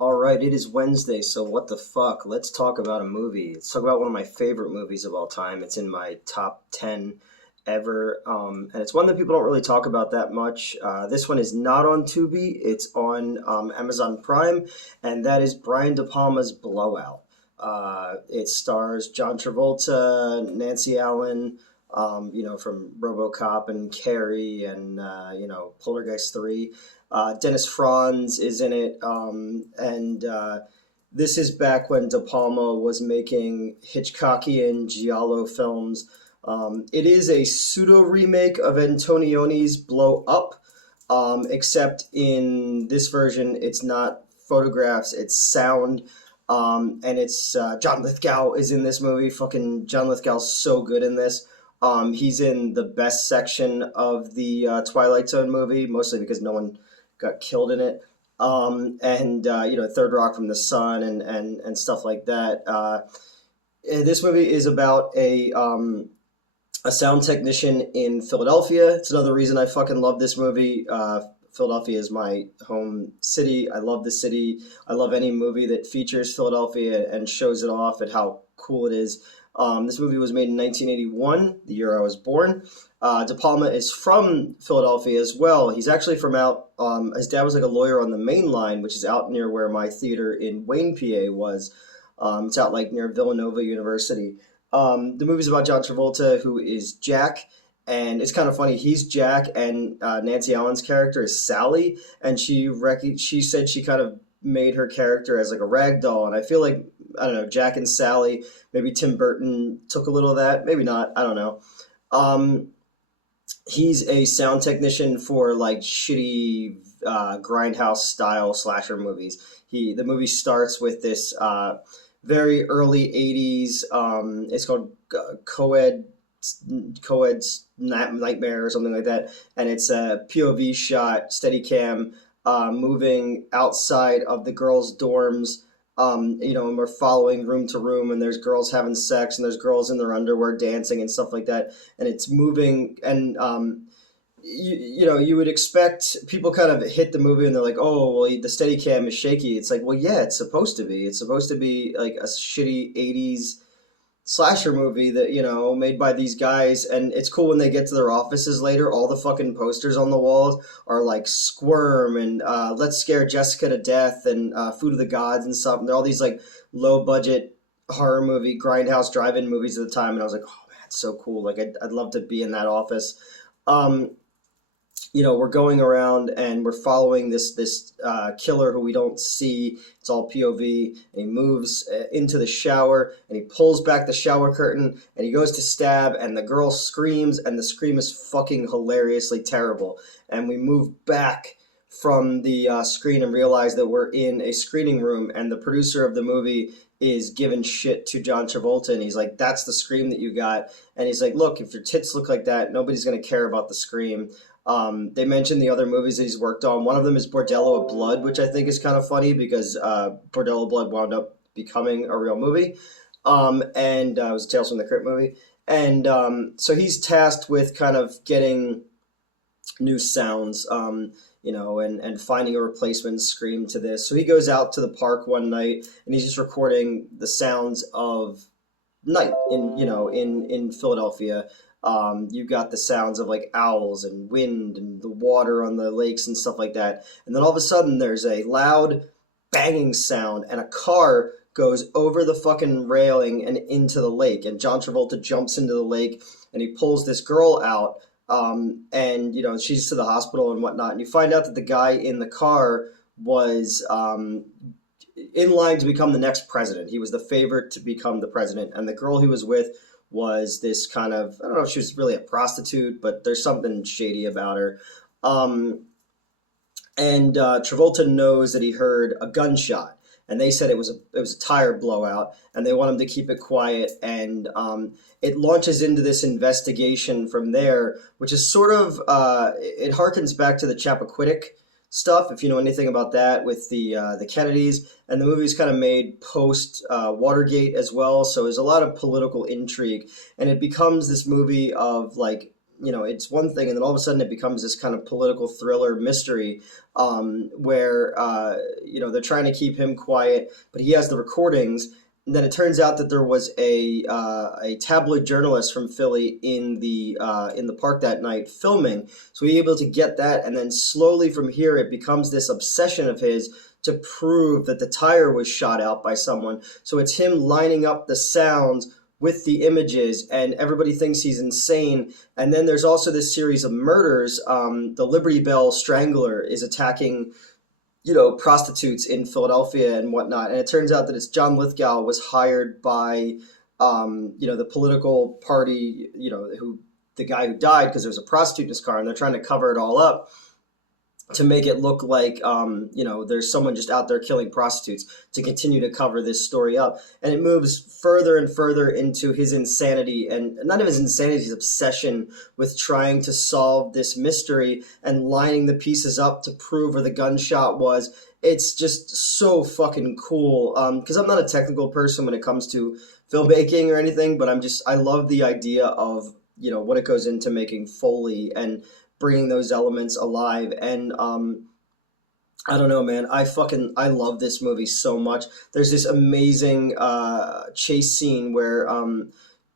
All right, it is Wednesday, so what the fuck? Let's talk about a movie. Let's talk about one of my favorite movies of all time. It's in my top 10 ever, and it's one that people don't really talk about that much. This one is not on Tubi, it's on Amazon Prime, and that is Brian De Palma's Blowout. It stars John Travolta, Nancy Allen, from RoboCop and Carrie and, Poltergeist 3. Dennis Franz is in it, and this is back when De Palma was making Hitchcockian giallo films. It is a pseudo remake of Antonioni's Blow Up, except in this version, it's not photographs, it's sound. And it's John Lithgow is in this movie. Fucking John Lithgow's so good in this. He's in the best section of the Twilight Zone movie, mostly because no one got killed in it. Third Rock from the Sun and stuff like that. This movie is about a sound technician in Philadelphia. It's another reason I fucking love this movie. Philadelphia is my home city. I love the city. I love any movie that features Philadelphia and shows it off and how cool it is. This movie was made in 1981, the year I was born. De Palma is from Philadelphia as well. He's actually from out, his dad was like a lawyer on the Main Line, which is out near where my theater in Wayne, PA was. It's out like near Villanova University. The movie's about John Travolta, who is Jack. And it's kind of funny. He's Jack, and Nancy Allen's character is Sally. And she said she kind of made her character as like a rag doll. And I feel like, I don't know, Jack and Sally, maybe Tim Burton took a little of that. Maybe not. I don't know. He's a sound technician for like shitty grindhouse style slasher movies. The movie starts with this very early 80s. It's called Coed's Nightmare or something like that, and it's a POV shot, steady cam, moving outside of the girls' dorms. And we're following room to room, and there's girls having sex, and there's girls in their underwear dancing and stuff like that, and it's moving, and you would expect people kind of hit the movie and they're like, oh, well, the steady cam is shaky. It's like, well, yeah, it's supposed to be. It's supposed to be like a shitty 80s slasher movie that, made by these guys. And it's cool when they get to their offices later, all the fucking posters on the walls are like Squirm and Let's Scare Jessica to Death and Food of the Gods and stuff. And they're all these like low budget horror movie, grindhouse drive-in movies at the time. And I was like, oh man, it's so cool. Like I'd love to be in that office. We're going around and we're following this killer who we don't see. It's all POV, and he moves into the shower, and he pulls back the shower curtain, and he goes to stab, and the girl screams, and the scream is fucking hilariously terrible. And we move back from the screen and realize that we're in a screening room, and the producer of the movie is giving shit to John Travolta, and he's like, that's the scream that you got. And he's like, look, if your tits look like that, nobody's going to care about the scream. They mentioned the other movies that he's worked on. One of them is Bordello of Blood, which I think is kind of funny because Bordello of Blood wound up becoming a real movie. And it was a Tales from the Crypt movie. And so he's tasked with kind of getting new sounds, and finding a replacement scream to this. So he goes out to the park one night and he's just recording the sounds of night in Philadelphia. You've got the sounds of like owls and wind and the water on the lakes and stuff like that. And then all of a sudden there's a loud banging sound and a car goes over the fucking railing and into the lake. And John Travolta jumps into the lake and he pulls this girl out. She's to the hospital and whatnot. And you find out that the guy in the car was in line to become the next president. He was the favorite to become the president. And the girl he was with was this kind of, I don't know if she was really a prostitute, but there's something shady about her. Travolta knows that he heard a gunshot, and they said it was a tire blowout, and they want him to keep it quiet. And it launches into this investigation from there, which is sort of it harkens back to the Chappaquiddick stuff, if you know anything about that, with the Kennedys. And the movie's kind of made post Watergate as well, so there's a lot of political intrigue, and it becomes this movie of like it's one thing, and then all of a sudden it becomes this kind of political thriller mystery, where they're trying to keep him quiet, but he has the recordings. And then it turns out that there was a tabloid journalist from Philly in the park that night filming. So he was able to get that, and then slowly from here it becomes this obsession of his to prove that the tire was shot out by someone. So it's him lining up the sounds with the images, and everybody thinks he's insane. And then there's also this series of murders. The Liberty Bell Strangler is attacking prostitutes in Philadelphia and whatnot. And it turns out that it's John Lithgow was hired by, the political party, the guy who died because there was a prostitute in his car, and they're trying to cover it all up to make it look like, there's someone just out there killing prostitutes to continue to cover this story up. And it moves further and further into his insanity, and not even his insanity, his obsession with trying to solve this mystery and lining the pieces up to prove where the gunshot was. It's just so fucking cool. Because I'm not a technical person when it comes to filmmaking or anything, but I love the idea of, what it goes into making Foley and bringing those elements alive. And I don't know, man, I love this movie so much. There's this amazing chase scene where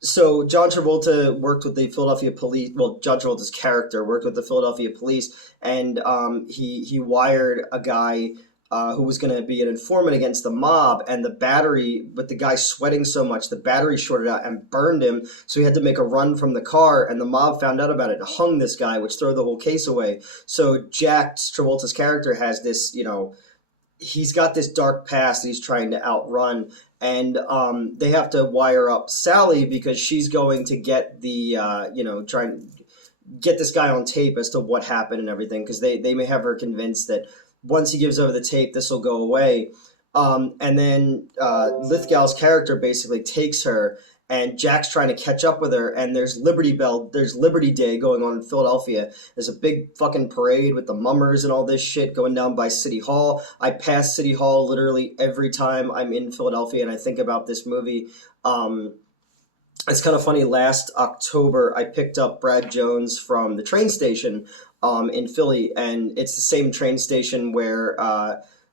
so John Travolta worked with the Philadelphia police. Well, John Travolta's character worked with the Philadelphia police, and he wired a guy who was going to be an informant against the mob, and the battery, with the guy sweating so much, the battery shorted out and burned him, so he had to make a run from the car, and the mob found out about it and hung this guy, which threw the whole case away. So Jack Travolta's character has this, he's got this dark past that he's trying to outrun, and they have to wire up Sally because she's going to get the, try and get this guy on tape as to what happened and everything, because they may have her convinced that once he gives over the tape, this will go away. And then Lithgow's character basically takes her, and Jack's trying to catch up with her, and there's Liberty Day going on in Philadelphia. There's a big fucking parade with the mummers and all this shit going down by City Hall. I pass City Hall literally every time I'm in Philadelphia and I think about this movie. It's kind of funny, last October I picked up Brad Jones from the train station in Philly, and it's the same train station where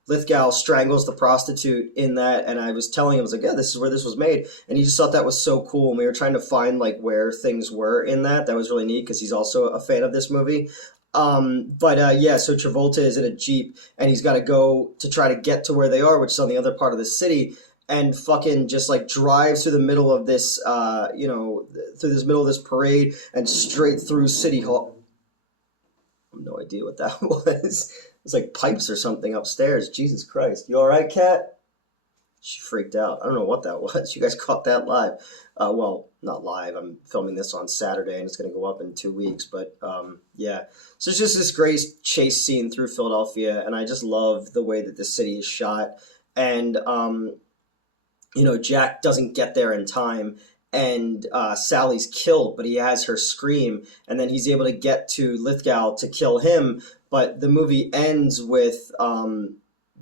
Lithgow strangles the prostitute in that, and I was telling him, I was like, yeah, this is where this was made, and he just thought that was so cool, and we were trying to find like where things were in that. That was really neat because he's also a fan of this movie. Yeah, so Travolta is in a Jeep, and he's got to go to try to get to where they are, which is on the other part of the city, and fucking just like drives through the middle of this, through this middle of this parade and straight through City Hall. I have no idea what that was. It's like pipes or something upstairs. Jesus Christ. You all right, Kat? She freaked out. I don't know what that was. You guys caught that live. Well, not live. I'm filming this on Saturday, and it's going to go up in 2 weeks. But, yeah. So it's just this great chase scene through Philadelphia, and I just love the way that the city is shot. And, Jack doesn't get there in time, and Sally's killed, but he has her scream, and then he's able to get to Lithgow to kill him. But the movie ends with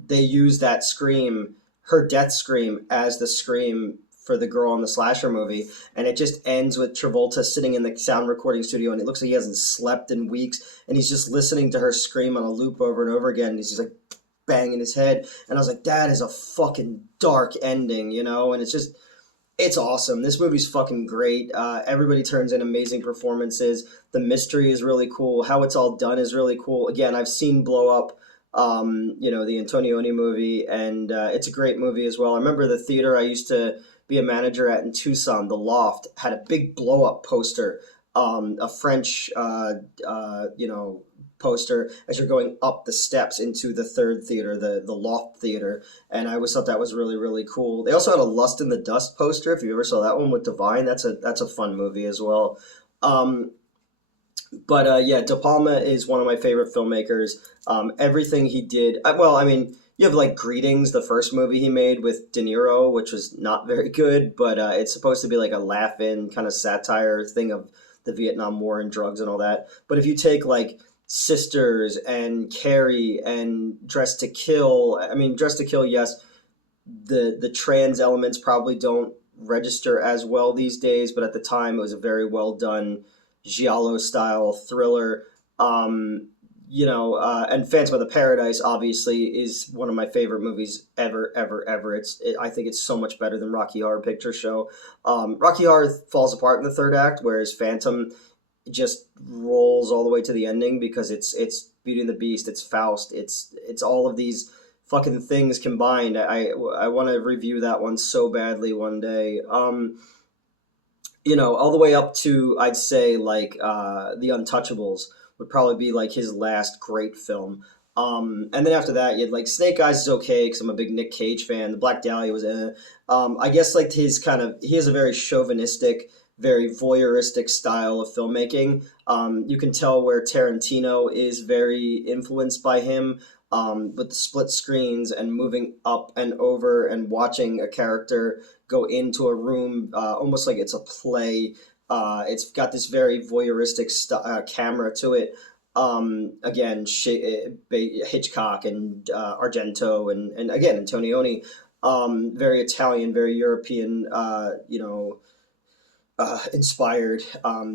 they use that scream, her death scream, as the scream for the girl in the slasher movie, and it just ends with Travolta sitting in the sound recording studio, and it looks like he hasn't slept in weeks, and he's just listening to her scream on a loop over and over again, and he's just like banging his head, and I was like, that is a fucking dark ending, and it's awesome. This movie's fucking great. Everybody turns in amazing performances. The mystery is really cool. How it's all done is really cool. Again, I've seen Blow Up, the Antonioni movie, and it's a great movie as well. I remember the theater I used to be a manager at in Tucson, The Loft, had a big Blow Up poster, a French, poster as you're going up the steps into the third theater, the Loft Theater, and I always thought that was really, really cool. They also had a Lust in the Dust poster, if you ever saw that one with Divine. That's a fun movie as well. De Palma is one of my favorite filmmakers. Everything he did, you have like Greetings, the first movie he made with De Niro, which was not very good, but it's supposed to be like a laugh-in kind of satire thing of the Vietnam War and drugs and all that. But if you take like Sisters and Carrie and Dress to Kill, yes, the trans elements probably don't register as well these days, but at the time it was a very well done giallo style thriller. Um, and Phantom of the Paradise obviously is one of my favorite movies ever, ever, ever. I think it's so much better than Rocky Horror Picture Show. Rocky Horror falls apart in the third act, whereas Phantom just rolls all the way to the ending because it's Beauty and the Beast, it's Faust, it's all of these fucking things combined. I want to review that one so badly one day. All the way up to, I'd say, like The Untouchables would probably be like his last great film. And then after that, you had like Snake Eyes is okay because I'm a big Nick Cage fan. The Black Dahlia was I guess like he has a very chauvinistic, very voyeuristic style of filmmaking. You can tell where Tarantino is very influenced by him, with the split screens and moving up and over and watching a character go into a room, almost like it's a play. It's got this very voyeuristic camera to it. Again, Hitchcock and Argento and again Antonioni, very Italian, very European, inspired.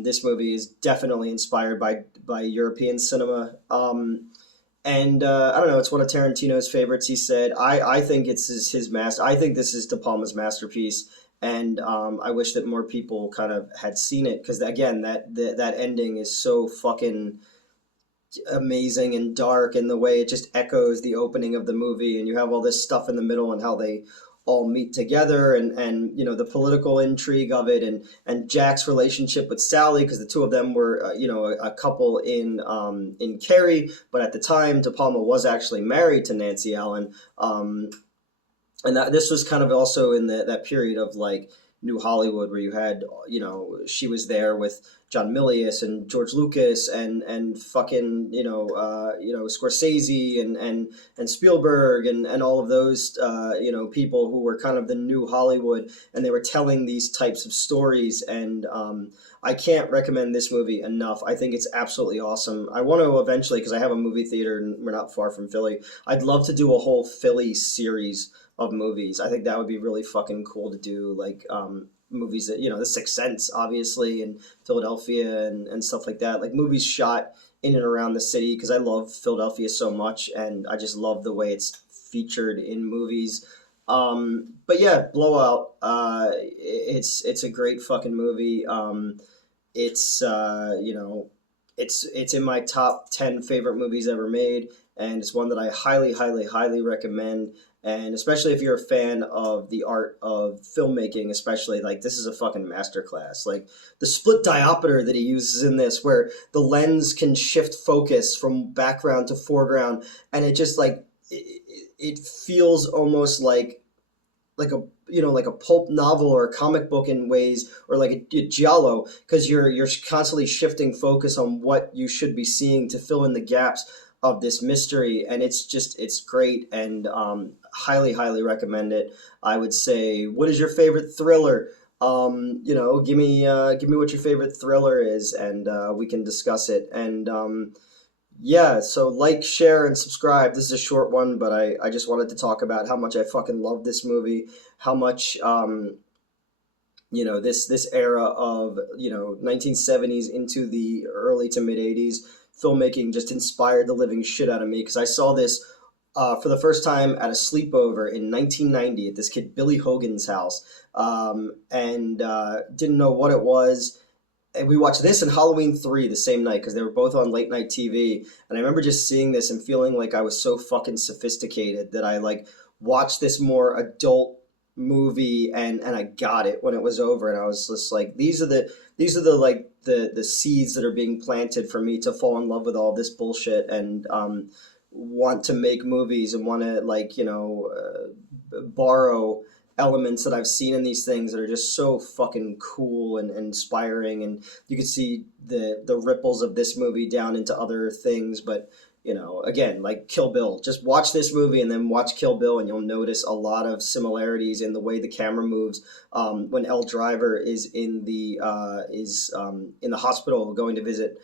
This movie is definitely inspired by European cinema. And I don't know, it's one of Tarantino's favorites. He said, I think it's his master. I think this is De Palma's masterpiece, and I wish that more people kind of had seen it because again, that ending is so fucking amazing and dark, and the way it just echoes the opening of the movie, and you have all this stuff in the middle and how they all meet together, and the political intrigue of it, and Jack's relationship with Sally, because the two of them were a couple in Carrie, but at the time De Palma was actually married to Nancy Allen. And that this was kind of also in that period of like New Hollywood where you had, she was there with John Milius and George Lucas and fucking Scorsese and Spielberg and all of those people who were kind of the new Hollywood, and they were telling these types of stories. And I can't recommend this movie enough. I think it's absolutely awesome. I want to eventually, because I have a movie theater and we're not far from Philly, I'd love to do a whole Philly series of movies. I think that would be really fucking cool to do, like movies that, The Sixth Sense, obviously, and Philadelphia and stuff like that. Like movies shot in and around the city, because I love Philadelphia so much, and I just love the way it's featured in movies. But yeah, Blowout. It's a great fucking movie. It's it's in my top 10 favorite movies ever made, and it's one that I highly, highly, highly recommend. And especially if you're a fan of the art of filmmaking, especially, like, this is a fucking masterclass. Like the split diopter that he uses in this, where the lens can shift focus from background to foreground, and it just like it feels almost like a pulp novel or a comic book in ways, or like a giallo, because you're constantly shifting focus on what you should be seeing to fill in the gaps of this mystery. And it's great, and highly, highly recommend it. I would say, what is your favorite thriller? Give me what your favorite thriller is, and we can discuss it. And yeah, so like, share, and subscribe. This is a short one, but I just wanted to talk about how much I fucking love this movie, how much this era of 1970s into the early to mid 80s filmmaking just inspired the living shit out of me, because I saw this for the first time at a sleepover in 1990 at this kid Billy Hogan's house, and didn't know what it was. And we watched this and Halloween 3 the same night, because they were both on late night TV. And I remember just seeing this and feeling like I was so fucking sophisticated that I like watched this more adult movie, and I got it when it was over. And I was just like, these are the like the seeds that are being planted for me to fall in love with all this bullshit, and want to make movies, and want to borrow elements that I've seen in these things that are just so fucking cool and inspiring. And you can see the ripples of this movie down into other things. But again, like Kill Bill, just watch this movie and then watch Kill Bill, and you'll notice a lot of similarities in the way the camera moves. When Elle Driver is in the hospital going to visit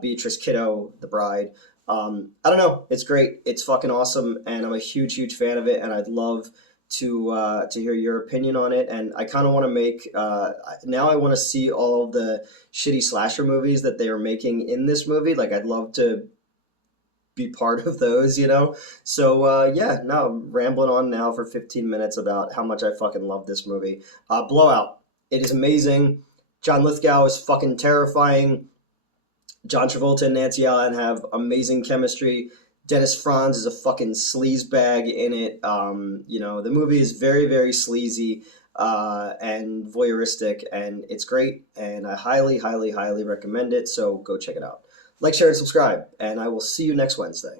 Beatrice Kiddo, the bride. I don't know. It's great. It's fucking awesome, and I'm a huge, huge fan of it. And I'd love to hear your opinion on it. And I kind of want to make now I want to see all of the shitty slasher movies that they are making in this movie. Like I'd love to be part of those, you know? So, yeah, now I'm rambling on now for 15 minutes about how much I fucking love this movie. Blowout. It is amazing. John Lithgow is fucking terrifying. John Travolta and Nancy Allen have amazing chemistry. Dennis Franz is a fucking sleazebag in it. You know, the movie is very, very sleazy and voyeuristic, and it's great. And I highly, highly, highly recommend it. So go check it out. Like, share, and subscribe. And I will see you next Wednesday.